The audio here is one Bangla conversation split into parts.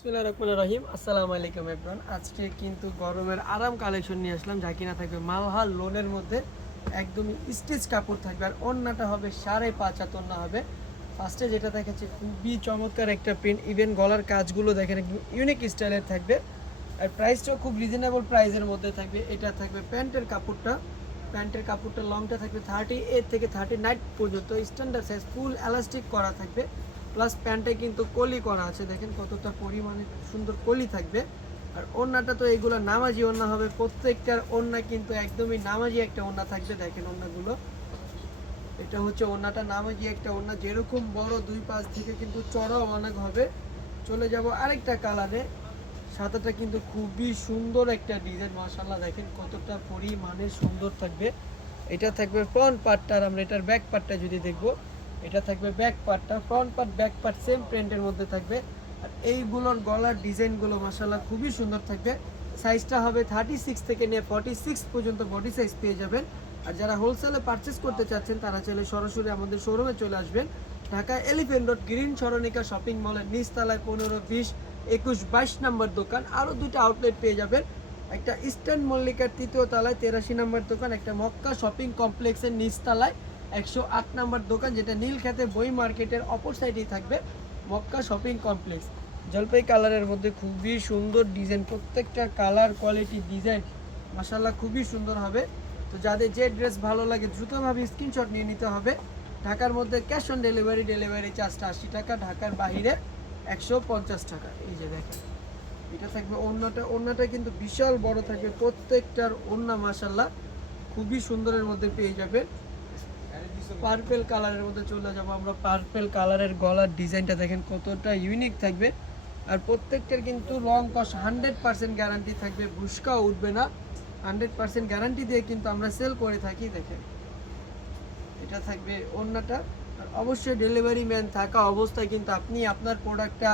বিসমিল্লাহির রহমানির রহিম। আসসালামু আলাইকুম এভরিওয়ান। আজকে কিন্তু গরমের আরাম কালেকশন নিয়ে আসলাম, যা কিনা থাকবে মালহার লোনের মধ্যে একদমই স্টিচ কাপড় থাকবে, আর ওড়নাটা হবে 5.5 হাত ওড়না হবে। ফার্স্টে যেটা দেখাচ্ছে খুবই চমৎকার একটা প্রিন্ট, ইভেন গলার কাজগুলো দেখেন একদম ইউনিক স্টাইলের থাকবে, আর প্রাইসটাও খুব রিজনেবল প্রাইসের মধ্যে থাকবে। এটা থাকবে প্যান্টের কাপড়টা লংটা থাকবে 38 থেকে 39 পর্যন্ত, স্ট্যান্ডার্ড সাইজ, ফুল এলাস্টিক করা থাকবে। প্লাস প্যান্টে কিন্তু কলি করা আছে, দেখেন কতটা পরিমাণে সুন্দর কলি থাকবে। আর ওড়নাটা তো এইগুলো নামাজি ওড়না হবে, প্রত্যেকটার ওড়না কিন্তু একদমই নামাজি একটা ওড়না থাকবে। দেখেন ওড়নাগুলো, এটা হচ্ছে ওড়নাটা নামাজি একটা ওড়না, যেরকম বড় দুই পাশ থেকে কিন্তু চড়াও অনেক হবে। চলে যাব আরেকটা কালারে, সাদাটা কিন্তু খুবই সুন্দর একটা ডিজাইন, মাশাআল্লাহ দেখেন কতটা পরিমাণে সুন্দর থাকবে। এটা থাকবে ফ্রন্ট পার্টটা, আর আমরা এটার ব্যাক পার্টটা যদি দেখবো, এটা থাকবে ব্যাক পার্টটা, front part back part same প্রিন্টের মধ্যে থাকবে। আর এইগুলোর গলার ডিজাইনগুলো মাশাআল্লাহ খুবই সুন্দর থাকবে। সাইজটা হবে 36 থেকে নিয়ে 46 পর্যন্ত বডি সাইজ পেয়ে যাবেন। আর যারা হোলসেলে পারচেস করতে চাচ্ছেন তারা চাইলে সরাসরি আমাদের শোরুমে চলে আসবেন। ঢাকা এলিফ্যান্ট রোড গ্রিন সরণিকা শপিং মলের নিচতলায় 15, 20, 21, 22 নম্বর দোকান। আরও দুটো আউটলেট পেয়ে যাবেন, একটা ইস্টার্ন মল্লিকার 3য় তলায় 83 নম্বর দোকান, একটা মক্কা শপিং কমপ্লেক্সের নিচতলায় 108 নম্বর দোকান, যেটা নীলক্ষেতে বই মার্কেটের অপর সাইডেই থাকবে মক্কা শপিং কমপ্লেক্স। জলপাই কালারের মধ্যে খুবই সুন্দর ডিজাইন, প্রত্যেকটা কালার কোয়ালিটি ডিজাইন মাশাআল্লাহ খুবই সুন্দর হবে। তো যাদের যে ড্রেস ভালো লাগে দ্রুতভাবে স্ক্রিনশট নিয়ে নিতে হবে। ঢাকার মধ্যে ক্যাশ অন ডেলিভারি চার্জটা 80 টাকা, ঢাকার বাইরে 150 টাকা। এই যে দেখেন এটা থাকবে ওড়নাটা কিন্তু বিশাল বড় থাকবে, প্রত্যেকটার ওড়না মাশাআল্লাহ খুবই সুন্দরের মধ্যে পেয়ে যাবে। পার্পেল কালারের মধ্যে চলে যাব আমরা, পার্পেল কালারের গলার ডিজাইনটা দেখেন কতটা ইউনিক থাকবে। আর প্রত্যেকটার কিন্তু রং কস 100% গ্যারান্টি থাকবে, ভুস্কাও উঠবে না, 100% গ্যারান্টি দিয়ে কিন্তু আমরা সেল করে থাকি। দেখেন এটা থাকবে ওড়নাটা। আর অবশ্যই ডেলিভারি ম্যান থাকা অবস্থায় কিন্তু আপনি আপনার প্রোডাক্টটা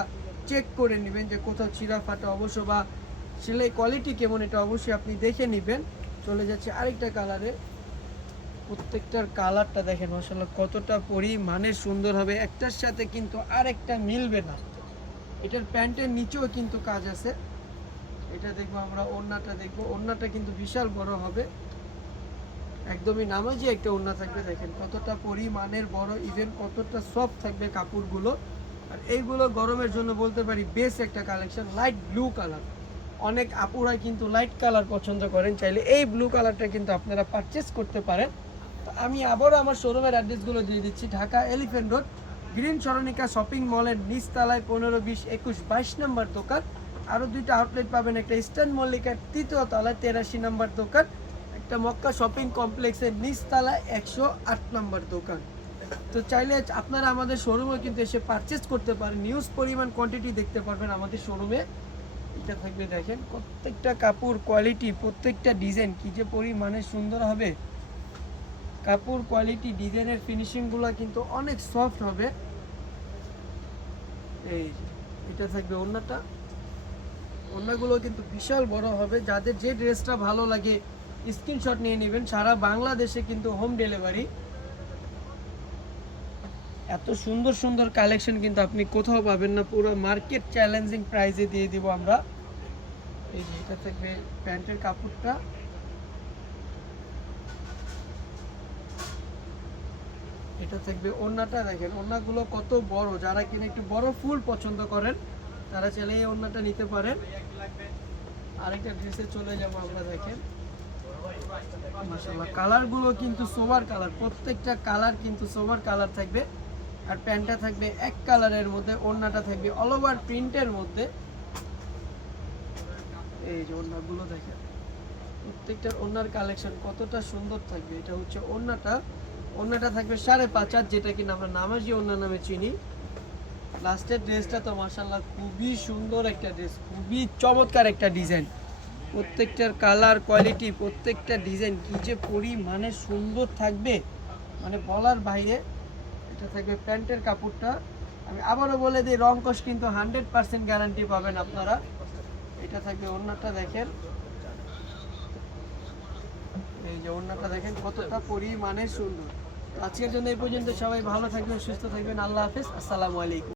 চেক করে নেবেন যে কোথাও ছিঁড়া ফাটা অবশ্য বা সেলাই কোয়ালিটি কেমন, এটা অবশ্যই আপনি দেখে নেবেন। চলে যাচ্ছে আরেকটা কালারে, প্রত্যেকটার কালারটা দেখেন মাশাআল্লাহ কতটা পরিমাণে সুন্দর হবে, একটার সাথে কিন্তু আরেকটা মিলবে না। এটার প্যান্টের নিচেও কিন্তু কাজ আছে। এটা দেখবো আমরা, ওড়নাটা দেখবো, ওড়নাটা কিন্তু বিশাল বড় হবে, একদমই নামাজি একটা ওড়না থাকবে। দেখেন কতটা পরিমাণের বড়, ইভেন কতটা সফট থাকবে কাপড়গুলো। আর এইগুলো গরমের জন্য বলতে পারি বেস্ট একটা কালেকশন, লাইট ব্লু কালার। অনেক আপুরাই কিন্তু লাইট কালার পছন্দ করেন, চাইলে এই ব্লু কালারটা কিন্তু আপনারা পারচেস করতে পারেন। আমি আবারও আমার শোরুমের অ্যাড্রেসগুলো দিয়ে দিচ্ছি। ঢাকা এলিফ্যান্ট রোড গ্রিন সরণিকা শপিং মলের নিচতলায় 15, 20, 21, 22 নম্বর দোকান। আরও দুইটা আউটলেট পাবেন, একটা ইস্টার্ন মল্লিকার 3য় তলায় 83 নম্বর দোকান, একটা মক্কা শপিং কমপ্লেক্সের নিচতলায় 108 নম্বর দোকান। তো চাইলে আপনারা আমাদের শোরুমে কিন্তু এসে পারচেস করতে পারেন, নিউজ পরিমাণ কোয়ান্টিটি দেখতে পারবেন আমাদের শোরুমে। এটা থাকবে দেখেন প্রত্যেকটা কাপড় কোয়ালিটি, প্রত্যেকটা ডিজাইন কি যে পরিমাণে সুন্দর হবে। কাপড় কোয়ালিটি, ডিজাইনের ফিনিশিংগুলো কিন্তু অনেক সফট হবে। এই এটা থাকবে ওড়নাগুলো কিন্তু বিশাল বড় হবে। যাদের যে ড্রেসটা ভালো লাগে স্ক্রিনশট নিয়ে নেবেন, সারা বাংলাদেশে কিন্তু হোম ডেলিভারি। এত সুন্দর সুন্দর কালেকশন কিন্তু আপনি কোথাও পাবেন না, পুরো মার্কেট চ্যালেঞ্জিং প্রাইসে দিয়ে দিব আমরা। এই যে এটা থাকবে প্যান্টের কাপড়টা, এটা থাকবে ওড়নাটা। দেখেন ওড়নাগুলো কত বড়, যারা কিনা একটু বড় ফুল পছন্দ করেন তারা চাইলে এই ওড়নাটা নিতে পারেন। আরেকটা ড্রেসে চলে যাব আমরা, দেখেন মাশাআল্লাহ কালারগুলো কিন্তু সোবার কালার, প্রত্যেকটা কালার কিন্তু সোবার কালার থাকবে। আর প্যান্টটা থাকবে এক কালারের মধ্যে, ওড়নাটা থাকবে অল ওভার প্রিন্টের মধ্যে। এই যে ওড়নাগুলো দেখেন, প্রত্যেকটার ওড়নার কালেকশন কতটা সুন্দর থাকবে। এটা হচ্ছে ওড়নাটা থাকবে 5.5 হাত, যেটা কিনা আমরা নামাজি ওড়না নামে চিনি। লাস্টের ড্রেসটা তো মাশাআল্লাহ খুবই সুন্দর একটা ড্রেস, খুবই চমৎকার একটা ডিজাইন, প্রত্যেকটার কালার কোয়ালিটি, প্রত্যেকটা ডিজাইন কি যে পরিমাণে সুন্দর থাকবে মানে বলার বাইরে। এটা থাকবে প্যান্টের কাপড়টা, আমি আবারও বলে দিই রং কস কিন্তু 100% গ্যারান্টি পাবেন আপনারা। এটা থাকবে ওড়নাটা, দেখেন এই যে ওড়নাটা দেখেন কতটা পরিমাণে সুন্দর। আজকের জন্য এই পর্যন্ত, সবাই ভালো থাকবেন, সুস্থ থাকবেন, আল্লাহ হাফেজ, আসসালামু আলাইকুম।